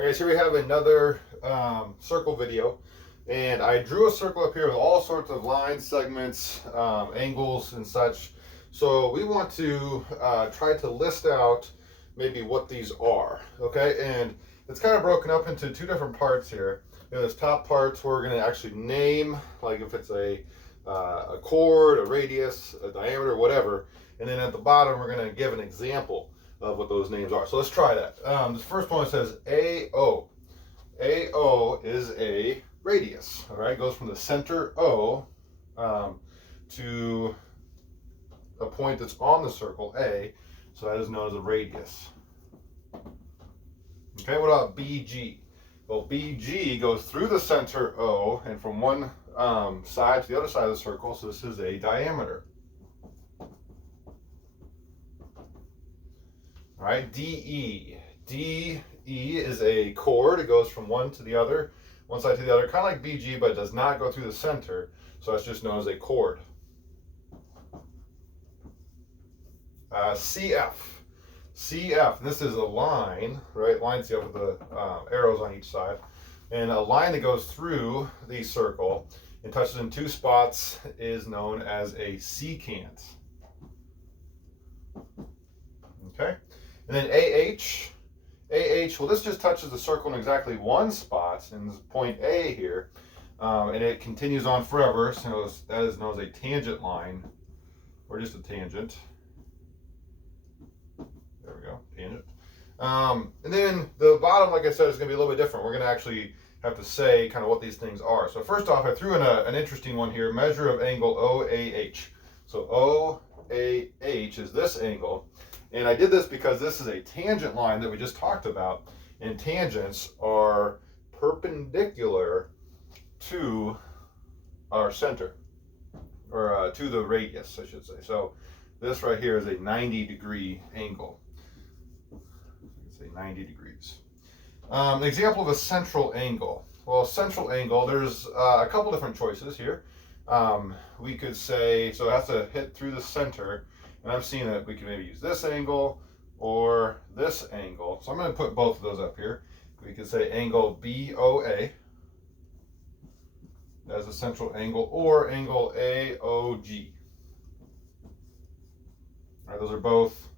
Okay, so we have another circle video, and I drew a circle up here with all sorts of lines, segments, angles, and such. So we want to try to list out maybe what these are, okay? And it's kind of broken up into two different parts here. This top part's where we're going to actually name, like if it's a chord, a radius, a diameter, whatever. And then at the bottom, we're going to give an example of what those names are. So let's try that. This first one says AO. AO is a radius. All right, it goes from the center O to a point that's on the circle A. So that is known as a radius. Okay, what about BG? Well, BG goes through the center O and from one side to the other side of the circle. So this is a diameter. All right, DE. DE is a chord. It goes from one to the other, one side to the other, kind of like BG, but it does not go through the center. So that's just known as a chord. CF. CF, this is a line, right? Line CF with the arrows on each side. And a line that goes through the circle and touches in two spots is known as a secant. Okay? And then AH. AH, well, this just touches the circle in exactly one spot, in this point A here, and it continues on forever, so that is known as a tangent line, or just a tangent. There we go, tangent. And then the bottom, like I said, is going to be a little bit different. We're going to actually have to say kind of what these things are. So first off, I threw in an interesting one here, measure of angle OAH. So OAH is this angle. And I did this because this is a tangent line that we just talked about, and tangents are perpendicular to our center, or to the radius, I should say. So this right here is a 90-degree angle. Let's say 90 degrees. An example of a central angle. Well, a central angle, there's a couple different choices here. We could say, so it has to hit through the center. And I've seen that we can maybe use this angle or this angle. So I'm going to put both of those up here. We could say angle BOA as a central angle, or angle AOG. All right, those are both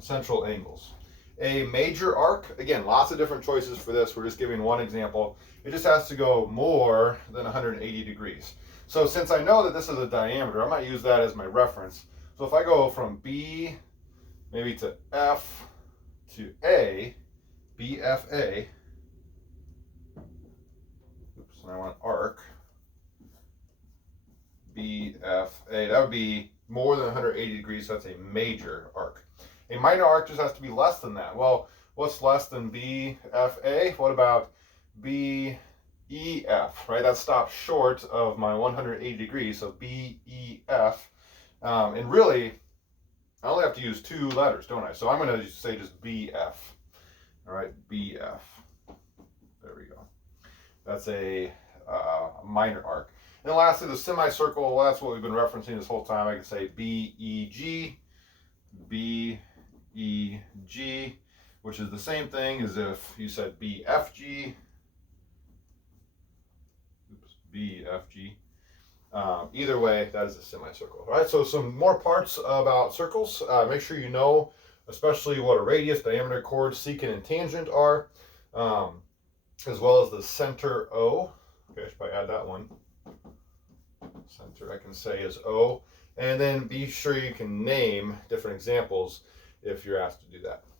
central angles. A major arc, again, lots of different choices for this. We're just giving one example. It just has to go more than 180 degrees. So since I know that this is a diameter, I might use that as my reference. So if I go from B maybe to F to A, BFA, oops, and I want arc, BFA, that would be more than 180 degrees, so that's a major arc. A minor arc just has to be less than that. Well, what's less than BFA? What about BEF, right? That stops short of my 180 degrees, so BEF. And really, I only have to use two letters, don't I? So I'm going to say just BF. All right, BF. There we go. That's a minor arc. And then lastly, the semicircle, well, that's what we've been referencing this whole time. I can say BEG, BEG, which is the same thing as if you said BFG, oops, BFG. Either way, that is a semicircle. All right, so some more parts about circles. Make sure you know, especially what a radius, diameter, chord, secant, and tangent are, as well as the center O. Okay, I should probably add that one. Center, I can say, is O. And then be sure you can name different examples if you're asked to do that.